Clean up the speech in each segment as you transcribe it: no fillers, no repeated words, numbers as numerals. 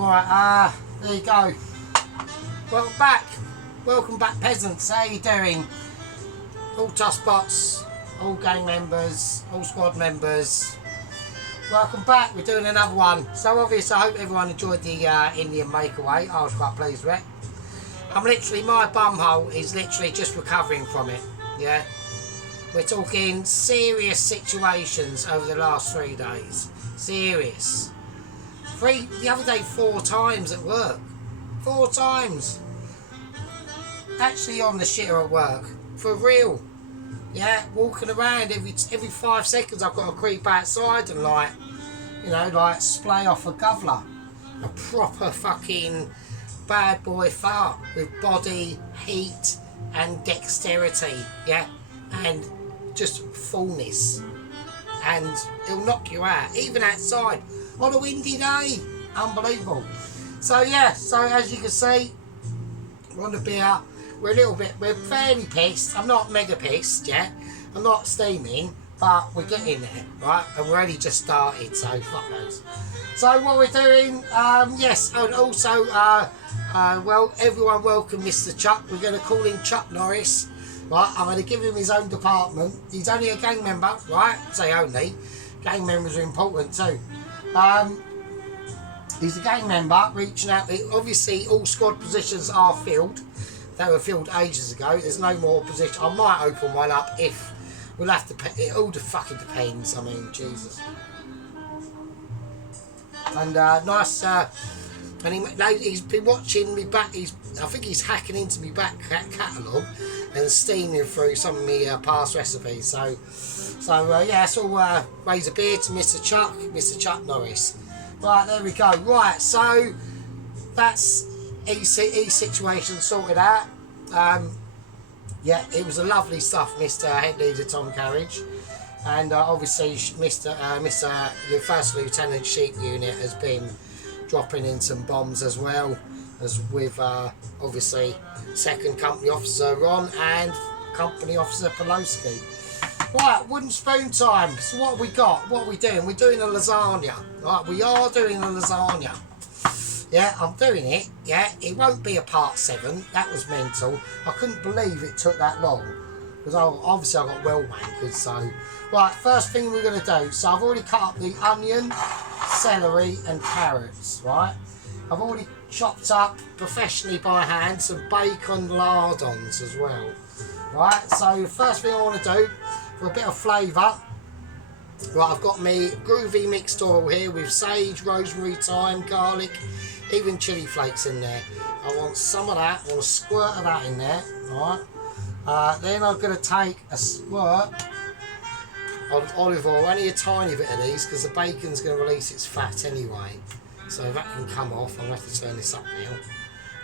Right, there you go. Welcome back peasants, how you doing? All Tussbots, all gang members, all squad members. Welcome back, we're doing another one. So obviously I hope everyone enjoyed the Indian makeaway. I was quite pleased with it. My bumhole is literally just recovering from it, yeah. We're talking serious situations over the last 3 days. Serious. The other day 4 times at work. 4 times. Actually on the shitter at work. For real. Yeah, walking around every 5 seconds I've got to creep outside and like splay off a govler. A proper fucking bad boy fart with body, heat and dexterity, yeah, and just fullness, and it'll knock you out even outside on a windy day. Unbelievable. So yeah, so as you can see, we're on the beer. We're fairly pissed. I'm not mega pissed, yeah, I'm not steaming, but we're getting there, right? And we're only just started, so fuck knows. So what we're doing, yes, and also well, everyone welcome Mr. Chuck. We're going to call him Chuck Norris, right? I'm going to give him his own department. He's only a gang member, right? Say only. Gang members are important too. He's a gang member reaching out. Obviously, all squad positions are filled. They were filled ages ago. There's no more position. I might open one up if we'll have to. It all fucking depends. I mean, Jesus. And nice. And he's been watching me back. I think he's hacking into me back catalogue and steaming through some of my past recipes. So yeah, it's all raise a beer to Mr. Chuck Norris. Right, there we go. Right, so that's each situation sorted out. Yeah, it was a lovely stuff, Mr. Head Leader Tom Carriage, and obviously Mr. the First Lieutenant Sheep Unit has been dropping in some bombs as well, as with obviously Second Company Officer Ron and Company Officer Pelosi. Right, wooden spoon time. So what have we got? What are we doing? We're doing a lasagna. Right, we are doing a lasagna. Yeah, I'm doing it. Yeah, it won't be a part 7. That was mental. I couldn't believe it took that long, because obviously I got well wankered. So, right, first thing we're going to do. So I've already cut up the onion, celery and carrots. Right, I've already chopped up professionally by hand some bacon lardons as well. Right, so the first thing I want to do for a bit of flavour. Right, I've got me groovy mixed oil here with sage, rosemary, thyme, garlic, even chilli flakes in there. I want some of that. I want a squirt of that in there. Right. Then I'm going to take a squirt of olive oil, only a tiny bit of these because the bacon's going to release its fat anyway. So if that can come off, I'm going to have to turn this up now.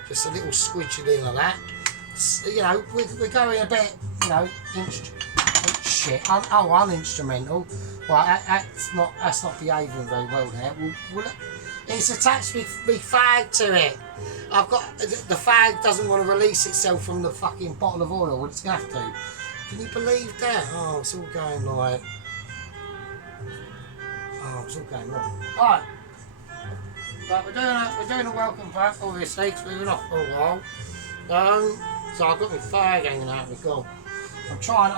Just a little squidging in of that. You know, we're going a bit, you know, uninstrumental. Right, that's not behaving very well there. It's attached me fag to it. I've got the fag doesn't want to release itself from the fucking bottle of oil. It's gonna have to. Can you believe that? Oh, it's all going like. Oh, it's all going wrong. Right. But we're doing a welcome back, obviously, because we've been off for a while. So I've got my fag hanging out my gob. I'm trying.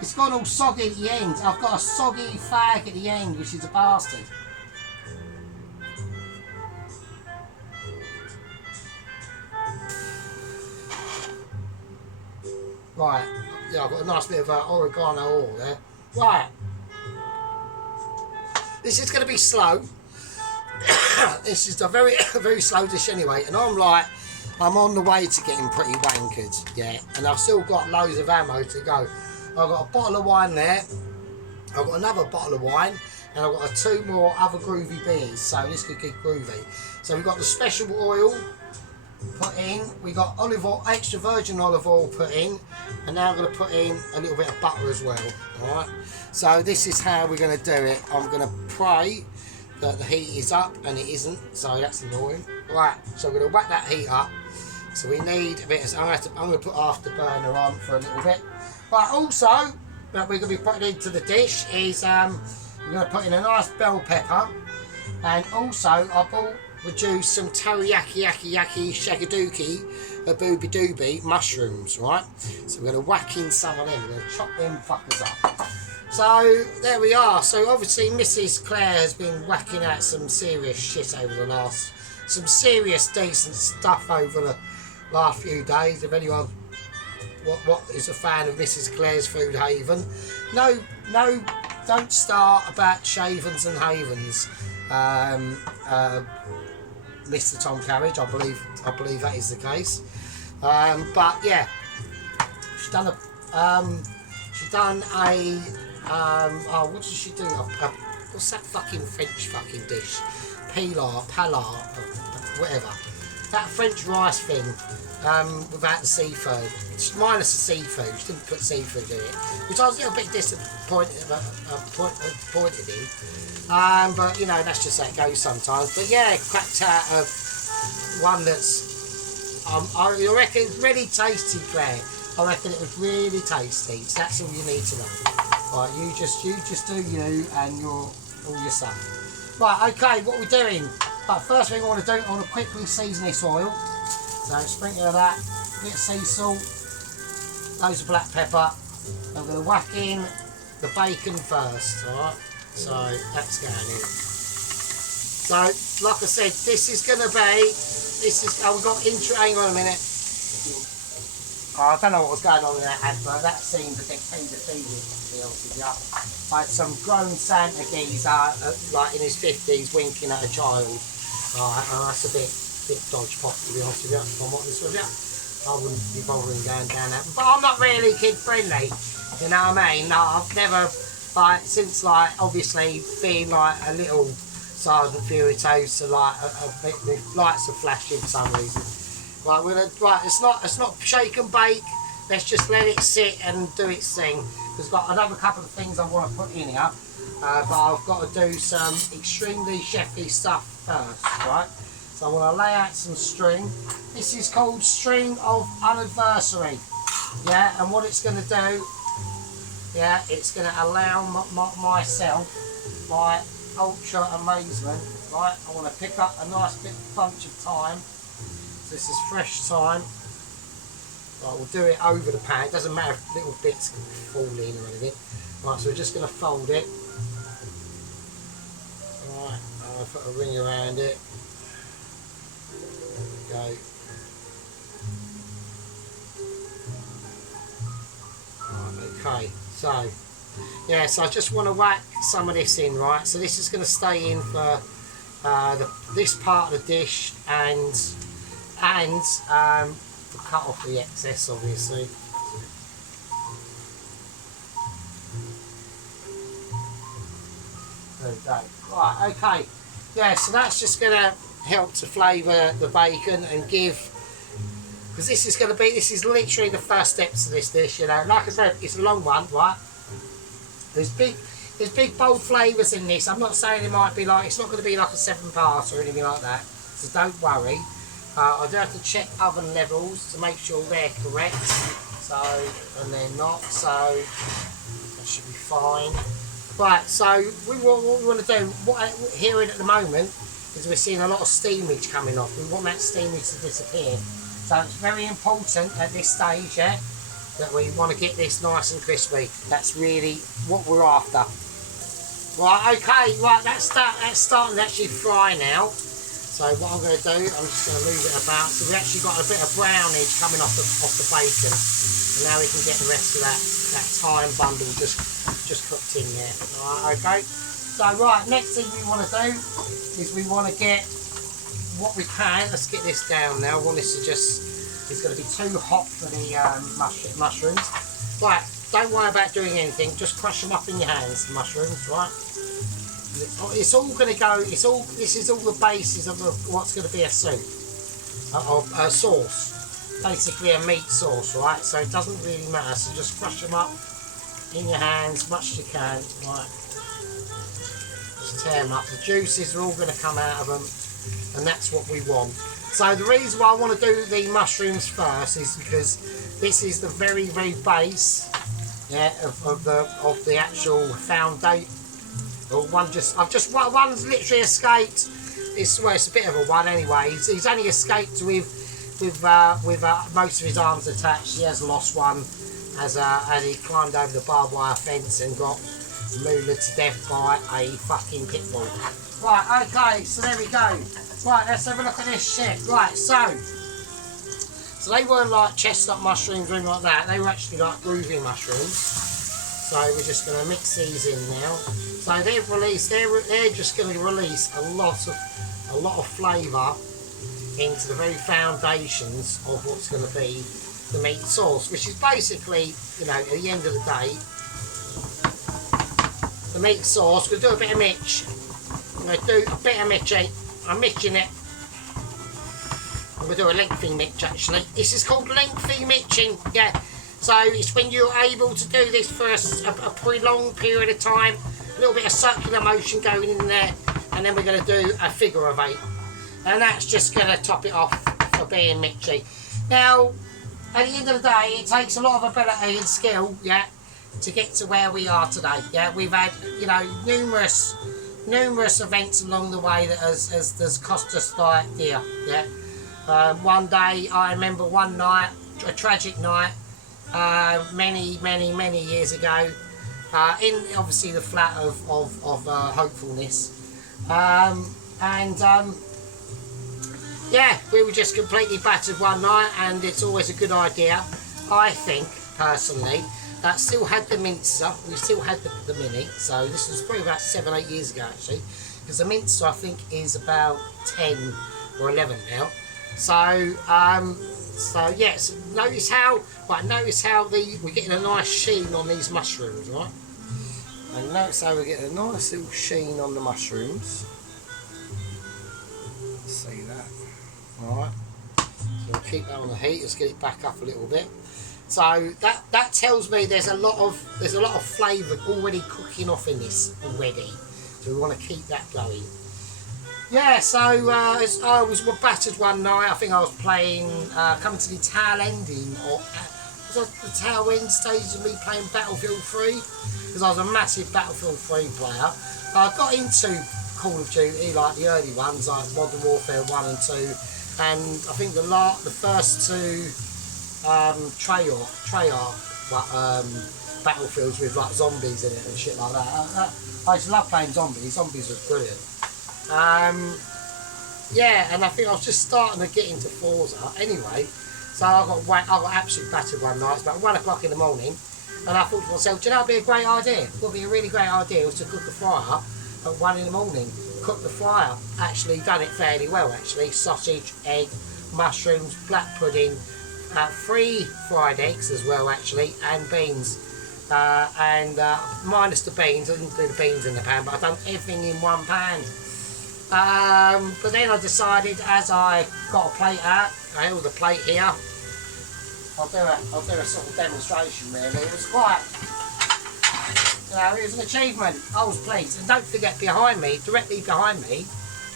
It's gone all soggy at the end. I've got a soggy fag at the end, which is a bastard. Right, yeah, I've got a nice bit of oregano oil there. Right, this is going to be slow. This is a very, very slow dish anyway, and I'm on the way to getting pretty wankered, yeah, and I've still got loads of ammo to go. I've got a bottle of wine there, I've got another bottle of wine, and I've got 2 more other groovy beers, so this could get groovy. So we've got the special oil put in, we got olive oil, extra virgin olive oil put in, and now I'm going to put in a little bit of butter as well. Alright, so this is how we're going to do it. I'm going to pray that the heat is up, and it isn't, so that's annoying. Right, so we're going to whack that heat up. So we need a bit of, I'm going to put half the burner on for a little bit. Right, also, that we're going to be putting into the dish is, we're going to put in a nice bell pepper, and also I bought reduce some teriyaki yaki shagaduki booby dooby mushrooms, right? So we're going to whack in some of them. We're going to chop them fuckers up. So there we are. So obviously Mrs. Claire has been whacking out some serious shit over the last, some serious decent stuff over the last few days. If anyone what is a fan of Mrs. Claire's Food Haven, no, don't start about Shavens and Havens. Mr. Tom Carriage, I believe that is the case. But yeah, she's done a oh, what did she do? What's that fucking French fucking dish? Pilar, whatever. That French rice thing, without the seafood, minus the seafood. She didn't put seafood in it, which I was a little bit disappointed in. But you know, that's just how it goes sometimes. But yeah, cracked out one that's I reckon it's really tasty, Claire. I reckon it was really tasty. So that's all you need to know. Right, you just do you and all your stuff. Right, okay, what we're doing. But first thing I want to do, I want to quickly season this oil. So sprinkle of that, a bit of sea salt, loads of black pepper. I'm going to whack in the bacon first, alright? So that's going in. So, like I said, this is going to be, we've got intro, hang on a minute. Oh, I don't know what was going on in that advert, that seemed a bit defeated, to be honest with you. I had some grown Santa geezer, like in his 50s, winking at a child. Alright, and that's a bit dodge pop, to be honest with you, if I'm honest with you. I wouldn't be bothering going down that. But I'm not really kid friendly, you know what I mean? No, I've never, like, since, like, obviously being, like, a little Sergeant Fury toaster, like, a bit, the lights are flashing for some reason. Right, it's not shake and bake. Let's just let it sit and do its thing. There's got another couple of things I want to put in here, but I've got to do some extremely chefy stuff first, right? So I want to lay out some string. This is called string of anniversary, yeah. And what it's going to do, yeah, it's going to allow myself, my ultra amazement, right? I want to pick up a nice big bunch of thyme. This is fresh thyme. Right, we'll do it over the pan. It doesn't matter if little bits can fall in or anything. Right, so we're just going to fold it. Right, I'll put a ring around it. There we go. Right, okay, so yeah, so I just want to whack some of this in, right? So this is going to stay in for this part of the dish, and we'll cut off the excess, obviously. There we go. Right, okay. Yeah, so that's just going to help to flavour the bacon and give, because this is literally the first steps of this dish, you know. Like I said, it's a long one, right? There's big bold flavours in this. I'm not saying it might be like, it's not going to be like a 7-part or anything like that, so don't worry. I do have to check oven levels to make sure they're correct, so, and they're not, so that should be fine. Right, so what we want to do, what we're hearing at the moment is we're seeing a lot of steamage coming off. We want that steamage to disappear. So it's very important at this stage, yeah, that we want to get this nice and crispy. That's really what we're after. Right, okay, right, that's starting to actually fry now. So what I'm going to do, I'm just going to move it about. So we've actually got a bit of brownage coming off the bacon. And now we can get the rest of that thyme bundle just cooked in there. Alright, okay. So right, next thing we want to do is we want to get what we can. Let's get this down now. I want this to it's going to be too hot for the mushrooms. Right, don't worry about doing anything. Just crush them up in your hands, the mushrooms, right? It's all going to go. This is all the basis of what's going to be a soup, of a sauce, basically a meat sauce, right? So it doesn't really matter. So just crush them up in your hands, much as you can, right? Just tear them up. The juices are all going to come out of them, and that's what we want. So the reason why I want to do the mushrooms first is because this is the very, very base, yeah, of the actual foundation. Well, one's literally escaped. it's a bit of a one anyway. He's only escaped with most of his arms attached. He has lost one as he climbed over the barbed wire fence and got maulered to death by a fucking pit bull. Right, okay, so there we go. Right, let's have a look at this shit. Right, so they weren't like chestnut mushrooms or anything like that. They were actually like groovy mushrooms. So we're just going to mix these in now. So they've released, they're just going to release a lot of flavour into the very foundations of what's going to be the meat sauce, which is basically, you know, at the end of the day, the meat sauce. We'll do a bit of mitch. I'm going to do a bit of mitchy. I'm mitching it. I'm going to do a lengthy mitch actually. This is called lengthy mitching, yeah. So it's when you're able to do this for a prolonged period of time, a little bit of circular motion going in there, and then we're going to do a figure of 8. And that's just going to top it off for being mitchy. Now, at the end of the day, it takes a lot of ability and skill, yeah, to get to where we are today. Yeah, we've had, you know, numerous events along the way that has cost us like dear. Yeah, one day I remember one night, a tragic night, many years ago, in obviously the flat of hopefulness, yeah, we were just completely battered one night, and it's always a good idea, I think personally. Still had the mincer, we still had the mini, so this was probably about 7-8 years ago actually, because the mincer I think is about 10 or 11 now. So so yes, notice how we're getting a nice sheen on these mushrooms, right? And notice how we're getting a nice little sheen on the mushrooms. See that? Alright. So we'll keep that on the heat, let's get it back up a little bit. So that tells me there's a lot of flavour already cooking off in this already. So we want to keep that going. Yeah, so I was battered one night. I think I was playing, coming to the tail ending, or was I the tail end stage of me playing Battlefield 3? Because I was a massive Battlefield 3 player. I got into Call of Duty, like the early ones, like Modern Warfare 1 and 2, and I think the first two Treyarch battlefields with like zombies in it and shit like that. I used to love playing zombies. Zombies was brilliant. Yeah, and I think I was just starting to get into Forza anyway. So I got absolutely battered one night. It's about 1 o'clock in the morning, and I thought to myself, do you know what'd be a great idea? What would be a really great idea was to cook a fryer at 1 in the morning. Cook the fryer. Actually done it fairly well actually. Sausage, egg, mushrooms, black pudding, 3 fried eggs as well actually, and beans. Minus the beans. I didn't do the beans in the pan, but I've done everything in one pan. But then I decided, as I got a plate out, I held the plate here. I'll do a sort of demonstration really. It was quite, you know, it was an achievement. I was pleased. And don't forget, behind me, directly behind me,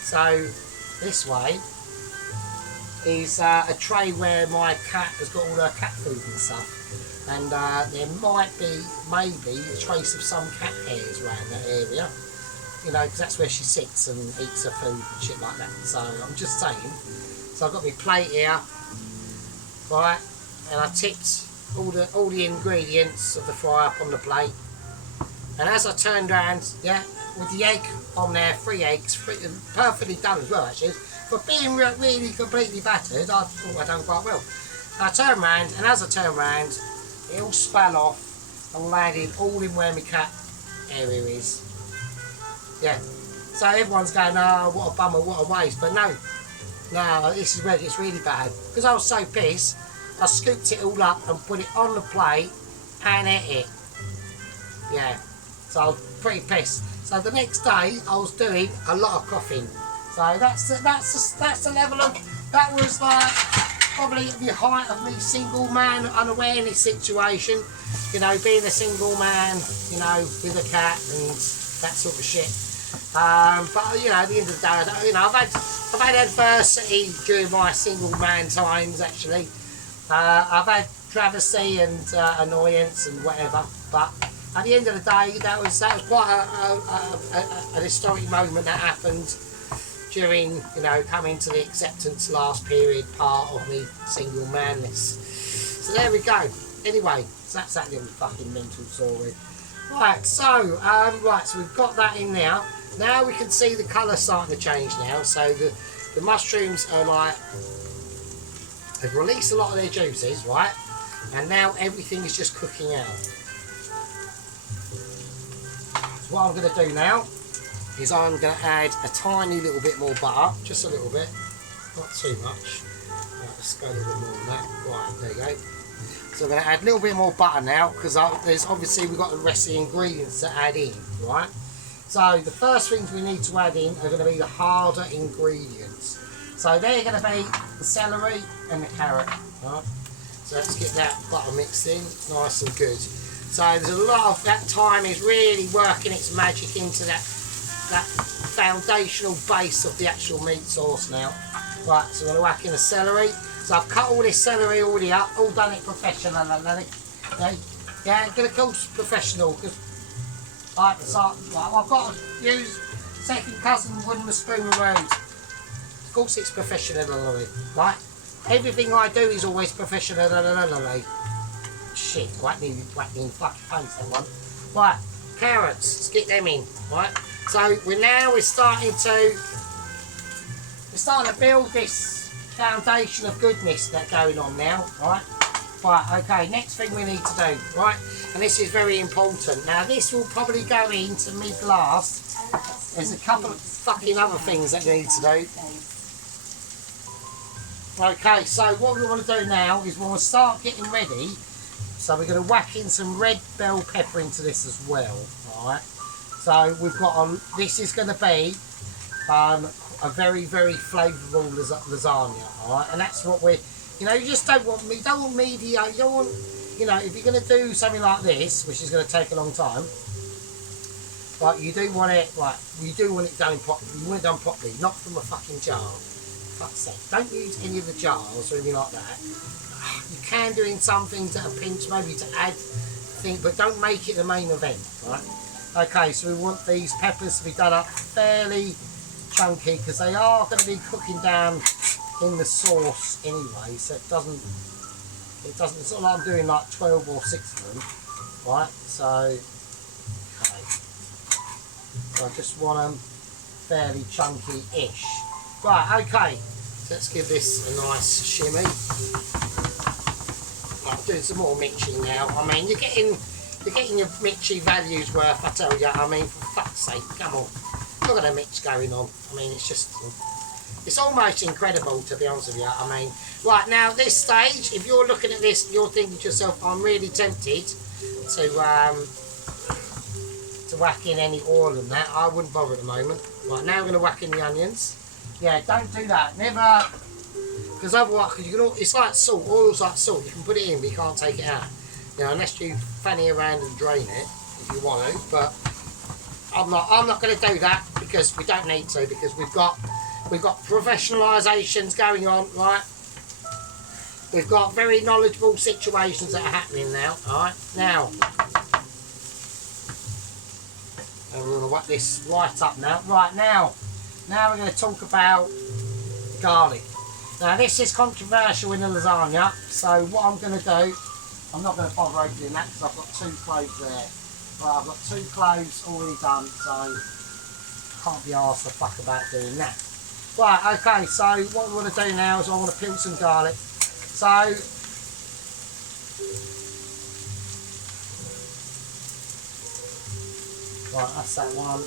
so this way, is a tray where my cat has got all her cat food and stuff. And there might be, maybe, a trace of some cat hairs around that area. You know, because that's where she sits and eats her food and shit like that. So I'm just saying. So I've got my plate here, right? And I tipped all the ingredients of the fry up on the plate. And as I turned around, yeah, with the egg on there, 3 eggs, perfectly done as well actually. For being really completely battered, I thought I'd done quite well. I turned around, and as I turned around, it all spun off and landed all in where my cat area is. Yeah. So everyone's going, oh, what a bummer, what a waste. But no, this is where it gets really bad. Because I was so pissed, I scooped it all up and put it on the plate and ate it. Yeah. So I was pretty pissed. So the next day, I was doing a lot of coughing. So that's the level of, that was like probably the height of me single man unawareness situation. You know, being a single man, you know, with a cat and that sort of shit. But you know, at the end of the day, you know, I've had adversity during my single man times actually. I've had travesty and annoyance and whatever. But at the end of the day, that was quite an historic moment that happened. during, you know, coming to the acceptance last period part of me single madness. So there we go. Anyway, so that's that little fucking mental story. Right, so so we've got that in now. Now we can see the colour starting to change now. So the mushrooms are like, they've released a lot of their juices, right? And now everything is just cooking out. So what I'm going to do now is I'm going to add a tiny little bit more butter, just a little bit, not too much. Right, let's go a little bit more than that. Right, there you go. So I'm going to add a little bit more butter now, because there's obviously we've got the rest of the ingredients to add in, right? So the first things we need to add in are going to be the harder ingredients. So they're going to be the celery and the carrot, right? So let's get that butter mixed in, nice and good. So there's a lot of that time is really working its magic into that foundational base of the actual meat sauce now. Right, so we're going to whack in the celery. So I've cut all this celery already up, all done it professionally. Yeah, going to call professional because I've got to use second cousin wooden spoon road. Of course it's professionally, right? Everything I do is always professionally. Shit, whack me in the fucking face, that one. Right, carrots, let's get them in, right? So we're starting to build this foundation of goodness that's going on now, right? Right, okay, next thing we need to do, right? And this is very important. Now this will probably go into mid-last. There's a couple of fucking other things that we need to do. Okay, so what we want to do now is we want to start getting ready. So we're going to whack in some red bell pepper into this as well, alright? So we've got this is going to be a very, very flavourful lasagna, alright? And that's what we're, you know, you just don't want media, you don't want, you know, if you're going to do something like this, which is going to take a long time, like you do want it, like, you do want it done properly, you want it done properly, not from a fucking jar. Fuck's sake, don't use any of the jars or anything like that. You can do in some things at a pinch, maybe to add things, but don't make it the main event, right? Okay, so we want these peppers to be done up fairly chunky because they are going to be cooking down in the sauce anyway, so it doesn't, it's not like I'm doing like 12 or 6 of them, right? So, okay. So I just want them fairly chunky-ish. Right, okay, so let's give this a nice shimmy. I'm doing some more mixing now. I mean, you're getting your mixy values worth, I tell you. I mean, for fuck's sake, come on. Look at the mix going on. I mean, it's almost incredible, to be honest with you. I mean, right now, at this stage, if you're looking at this, you're thinking to yourself, I'm really tempted to whack in any oil in that. I wouldn't bother at the moment. Right, now we're going to whack in the onions. Yeah, don't do that. Never, because otherwise, it's like salt. Oil's like salt. You can put it in, but you can't take it out. You know, unless you fanny around and drain it if you want to. But I'm not going to do that because we don't need to, because we've got professionalisations going on, right? We've got very knowledgeable situations that are happening now. All right, now. And we're going to whack this right up now. Right now. Now we're going to talk about garlic. Now this is controversial in the lasagna, so what I'm going to do, I'm not going to bother opening that because I've got 2 cloves there. Well, I've got 2 cloves already done, so can't be arsed the fuck about doing that. Right, okay, so what we want to do now is I want to peel some garlic. So, right, that's that one.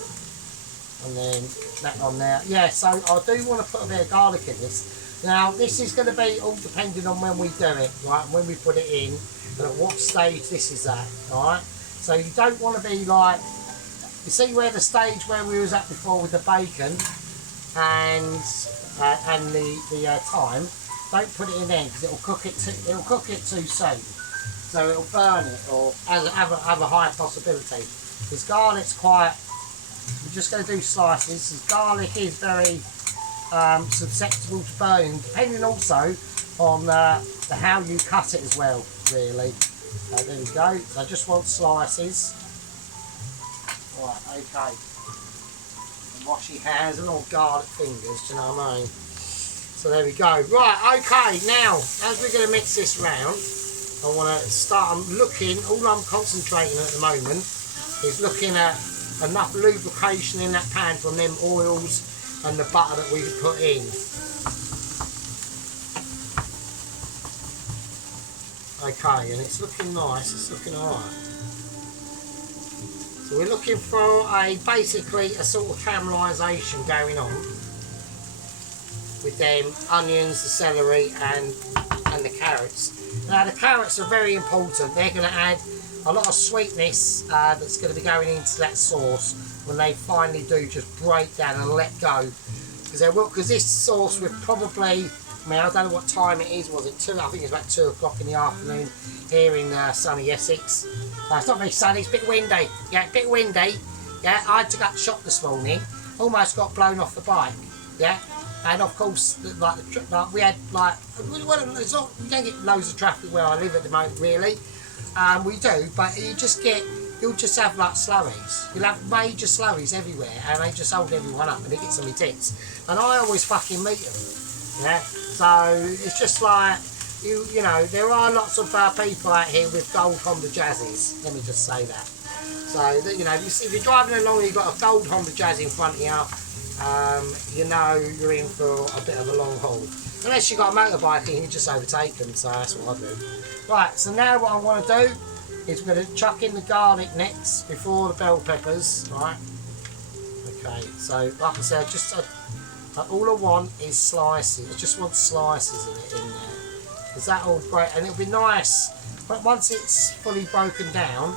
And then that on there. Yeah, so I do want to put a bit of garlic in this. Now, this is going to be all depending on when we do it, right? When we put it in, and at what stage this is at, alright? So you don't want to be like, you see where the stage where we was at before with the bacon and the thyme, don't put it in then because it'll cook it too soon. So it'll burn it or have a high possibility. Because garlic's quite, we're just going to do slices, because garlic is very susceptible to burning, depending also on how you cut it as well, really. There we go, so I just want slices. Right, okay. And wash your hands and all garlic fingers, do you know what I mean? So there we go. Right, okay, now, as we're going to mix this round, I want to start, I'm looking, all I'm concentrating at the moment is looking at enough lubrication in that pan from them oils and the butter that we've put in. Okay, and it's looking nice, it's looking alright. So we're looking for basically a sort of caramelisation going on with them onions, the celery and the carrots. Now the carrots are very important. They're going to add a lot of sweetness that's going to be going into that sauce when they finally do just break down and let go. Because this sauce would probably, I mean, I don't know what time it is. Was it 2? I think it's about 2 o'clock in the afternoon here in sunny Essex. It's not very sunny. It's a bit windy. Yeah, a bit windy. Yeah, I had to go shop this morning. Almost got blown off the bike. Yeah, and of course, like we had like we don't get loads of traffic where I live at the moment, really. We do, but you'll just have like slurries. You'll have major slurries everywhere, and they just hold everyone up, and it gets on my tits. And I always fucking meet them. Yeah, so it's just like you know, there are lots of people out here with gold Honda Jazzes. Let me just say that. So that, you know, if you're driving along and you've got a gold Honda Jazz in front of you, you know you're in for a bit of a long haul. Unless you've got a motorbike and you just overtake them, so that's what I do. Right, so now what I want to do is we're going to chuck in the garlic next before the bell peppers, right? Okay, so like I said, all I want is slices. I just want slices of it in there. Because that'll break, and it'll be nice. But once it's fully broken down,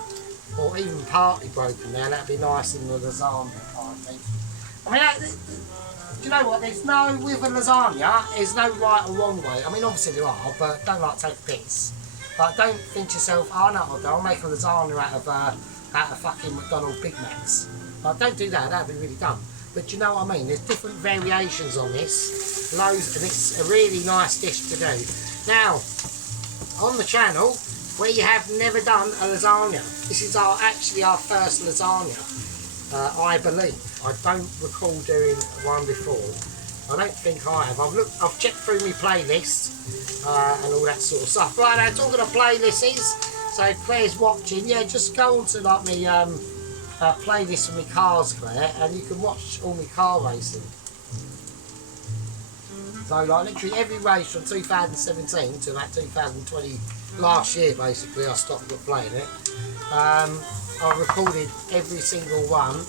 or even partly broken down, that'll be nice in the lasagna, I think. I mean, do you know what? With a lasagna, there's no right or wrong way. I mean, obviously there are, but don't like take a piss. Like, don't think to yourself, oh no, I'll make a lasagna out of fucking McDonald's Big Macs. Like, don't do that. That'd be really dumb. But you know what I mean? There's different variations on this, loads, and it's a really nice dish to do. Now, on the channel, we have never done a lasagna. This is actually our first lasagna, I believe. I don't recall doing one before. I don't think I have. I've checked through my playlist and all that sort of stuff. Right now, talking of playlists, so Claire's watching. Yeah, just go onto like me playlist for my cars, Claire, and you can watch all my car racing. So like literally every race from 2017 to about 2020, last year basically, I stopped playing it. I recorded every single one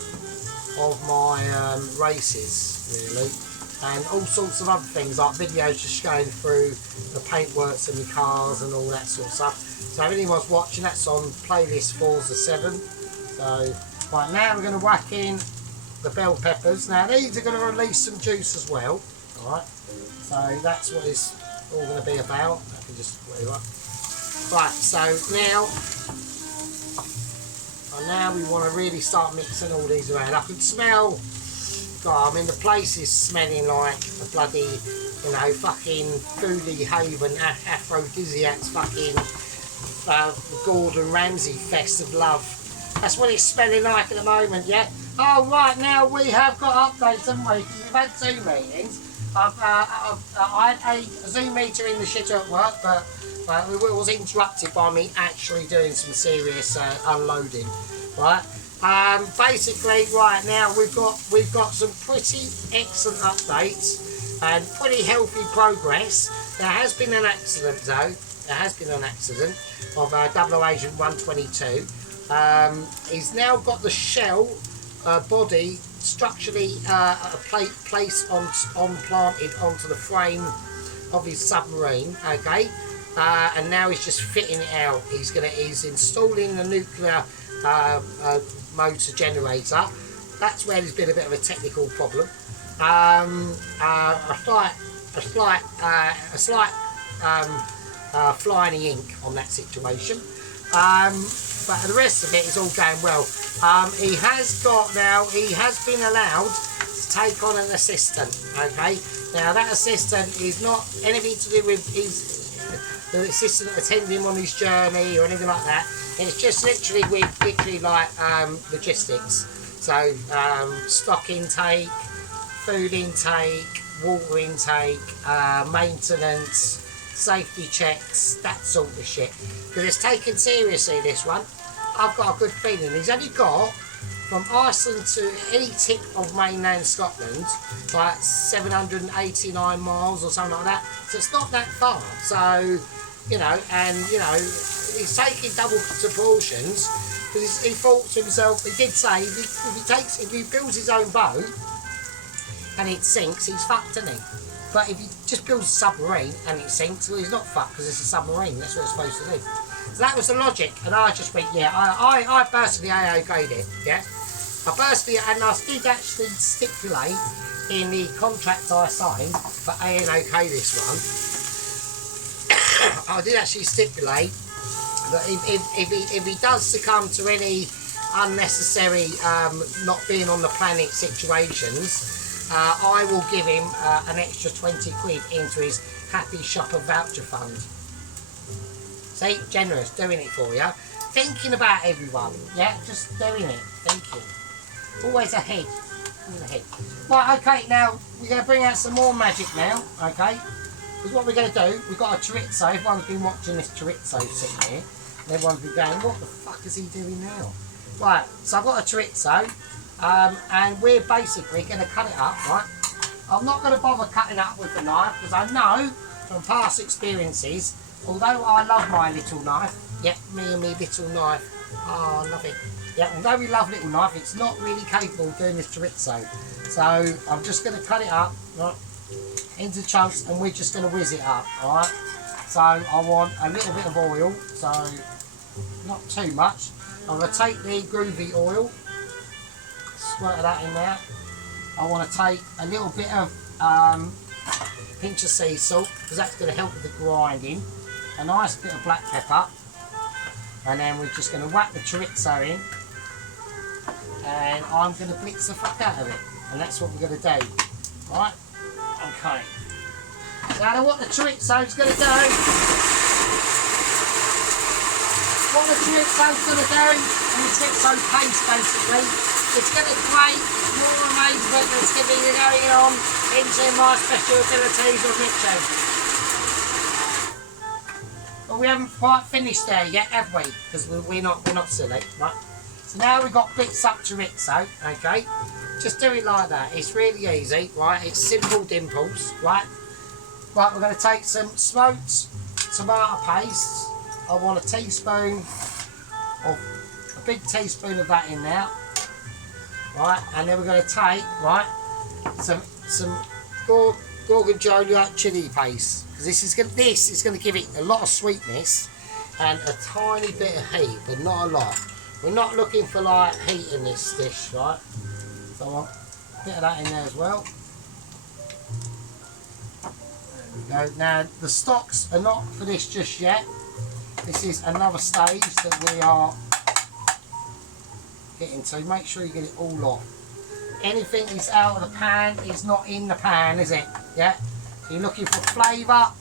of my races, really, and all sorts of other things like videos just going through the paintworks of my cars and all that sort of stuff. So if anyone's watching, that's on playlist 4 to 7. So right now we're going to whack in the bell peppers. Now these are going to release some juice as well. Alright, so that's what it's all going to be about. I can just whatever. Right, so now we want to really start mixing all these around. I can smell, God, I mean the place is smelling like a bloody, you know, fucking foodie haven, aphrodisiacs, fucking Gordon Ramsay fest of love. That's what it's smelling like at the moment, yeah? Oh, right, now we have got updates, haven't we? Because we've had Zoom meetings. I had a Zoom meter in the shitter at work, but it was interrupted by me actually doing some serious unloading, right? Basically, right now we've got some pretty excellent updates and pretty healthy progress. There has been an accident though. There has been an accident of Double Agent 122. He's now got the shell body structurally placed planted onto the frame of his submarine. Okay. And now he's just fitting it out. He's installing the nuclear motor generator. That's where there's been a bit of a technical problem. A slight flying the ink on that situation. But the rest of it is all going well. He has been allowed to take on an assistant. Okay. Now that assistant is not anything to do with the assistant attending him on his journey or anything like that. It's just literally like logistics. So stock intake, food intake, water intake, maintenance, safety checks, that sort of shit. Because it's taken seriously, this one. I've got a good feeling. He's only got from Iceland to any tip of mainland Scotland, like 789 miles or something like that. So it's not that far. So, you know, and, you know, he's taking double proportions because he thought to himself, he did say, if he builds his own boat and it sinks, he's fucked, isn't he? But if he just builds a submarine and it sinks, well, he's not fucked because it's a submarine. That's what it's supposed to do. So that was the logic, and I just went, yeah, I personally okayed it, yeah. I personally, and I did actually stipulate in the contract I signed for A&OK this one, I did actually stipulate that if he does succumb to any unnecessary not being on the planet situations, I will give him an extra 20 quid into his Happy Shopper voucher fund. See, generous, doing it for you. Thinking about everyone, yeah, just doing it, thinking. Always ahead, Right, okay, now we're going to bring out some more magic now, okay? Because what we're going to do, we've got a chorizo. Everyone's been watching this chorizo sitting here, and everyone's been going, what the fuck is he doing now? Right, so I've got a chorizo, and we're basically going to cut it up, right? I'm not going to bother cutting up with the knife, because I know from past experiences, although I love my little knife, yeah, me and me little knife, oh, I love it. Yeah, although we love little knife, it's not really capable of doing this chorizo. So I'm just going to cut it up, right, into chunks, and we're just going to whiz it up, alright? So I want a little bit of oil, so not too much. I'm going to take the groovy oil, squirt that in there. I want to take a little bit of pinch of sea salt, because that's going to help with the grinding. A nice bit of black pepper, and then we're just going to whack the chorizo in, and I'm going to blitz the fuck out of it, and that's what we're going to do, right? Okay. Now what the chorizo's going to do, and the chorizo paste basically, it's going to create more amazement that's going to be going on into my special abilities of mixing. But we haven't quite finished there yet, have we? Because we're not silly, right? So now we've got bits up chorizo, okay? Just do it like that. It's really easy, right? It's simple dimples, right? Right, we're going to take some smoked tomato paste. I want a teaspoon of a big teaspoon of that in there, right? And then we're going to take, right, some gorgonzola chili paste. This is going to give it a lot of sweetness and a tiny bit of heat, but not a lot. We're not looking for like heat in this dish, right? So I want a bit of that in there as well. There we go. Now the stocks are not for this just yet. This is another stage that we are getting to. Make sure you get it all off. Anything that's out of the pan is not in the pan, is it? Yeah. You're looking for flavour,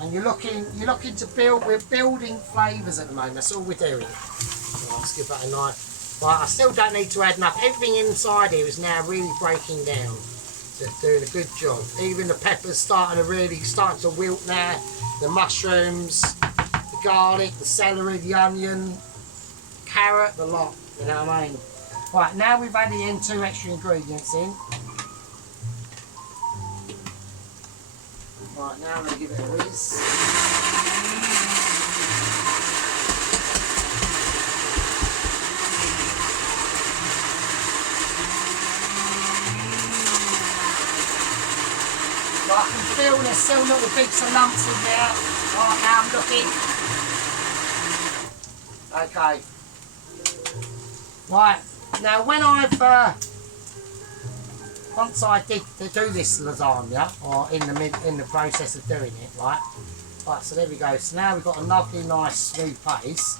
and you're looking to build. We're building flavours at the moment. That's all we're doing. Right, let's give that a knife. Right, I still don't need to add enough. Everything inside here is now really breaking down. Just doing a good job. Even the peppers starting to wilt now. The mushrooms, the garlic, the celery, the onion, carrot, the lot. You know what I mean? Right, now we've added in 2 extra ingredients in. Right, now I'm going to give it a whiz. Right, I can feel there's still little bits of lumps in there. Right, now I'm looking. Okay. Right, now when once I did do this lasagna, or in the process of doing it, right? Right, so there we go. So now we've got a lovely, nice, smooth paste.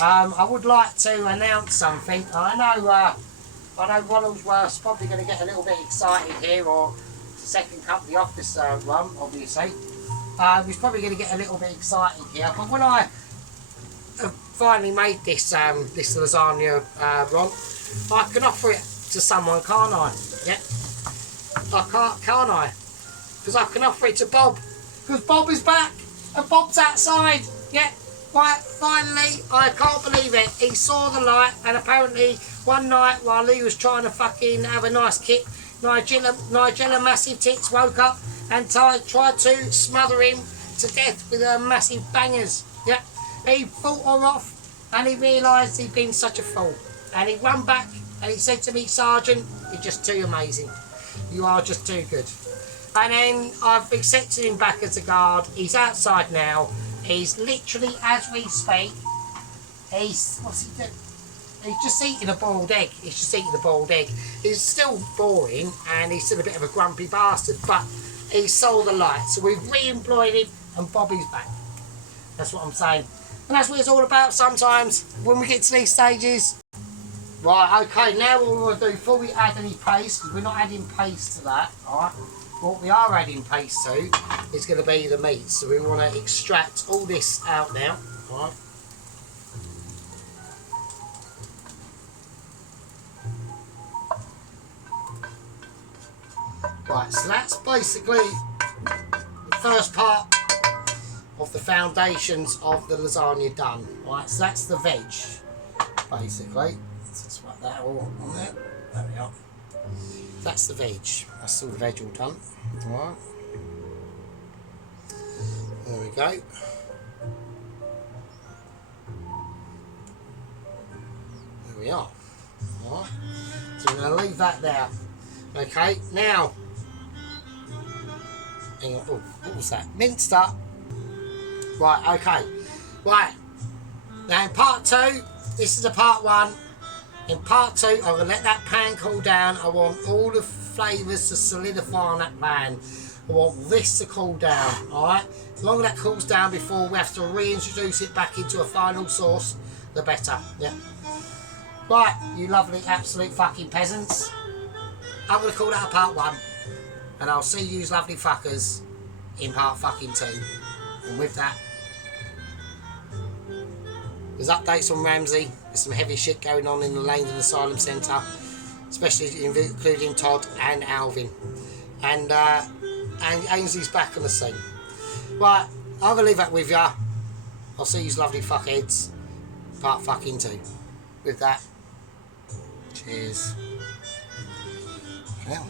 I would like to announce something. I know Ronald's probably going to get a little bit excited here, or the second company off this one, obviously. He's probably going to get a little bit excited here. But when I have finally made this this lasagna, Ron, I can offer it to someone, can't I? Yeah. Can't I? Because I can offer it to Bob. Because Bob is back and Bob's outside. Yeah. Right, finally, I can't believe it. He saw the light, and apparently one night while he was trying to fucking have a nice kick, Nigella Massive Tits woke up and tried to smother him to death with her massive bangers. Yeah. He fought her off, and he realised he'd been such a fool. And he ran back and he said to me, Sergeant, you're just too amazing. You are just too good. And then I've accepted him back as a guard. He's outside now. He's literally, as we speak, what's he doing? He's just eating a boiled egg. He's just eating a boiled egg. He's still boring and he's still a bit of a grumpy bastard, but he saw the light. So we've re-employed him and Bobby's back. That's what I'm saying. And that's what it's all about sometimes when we get to these stages. Right, okay, now what we're going to do, before we add any paste, because we're not adding paste to that, alright, what we are adding paste to is going to be the meat. So we want to extract all this out now, alright. Right, so that's basically the first part of the foundations of the lasagna done. Right, so that's the veg, basically. Let's write that all on there. There we are. That's the veg. That's all the veg all done. Alright. There we go. There we are. Alright. So we're going to leave that there. Okay, now. Hang on. Oh, what was that? Minced up. Right, okay. Right. Now in part 2, this is a part 1. In part 2, I'm going to let that pan cool down. I want all the flavours to solidify on that pan. I want this to cool down, alright? The longer that cools down before we have to reintroduce it back into a final sauce, the better, yeah. Right, you lovely absolute fucking peasants. I'm going to call that a part 1. And I'll see you lovely fuckers in part fucking 2. And with that, there's updates on Ramsey. There's some heavy shit going on in the Langdon Asylum Centre, especially including Todd and Alvin. And Ainsley's back on the scene. Right, I'm going to leave that with ya. I'll see you lovely fuckheads. Part fucking 2. With that, cheers. Well.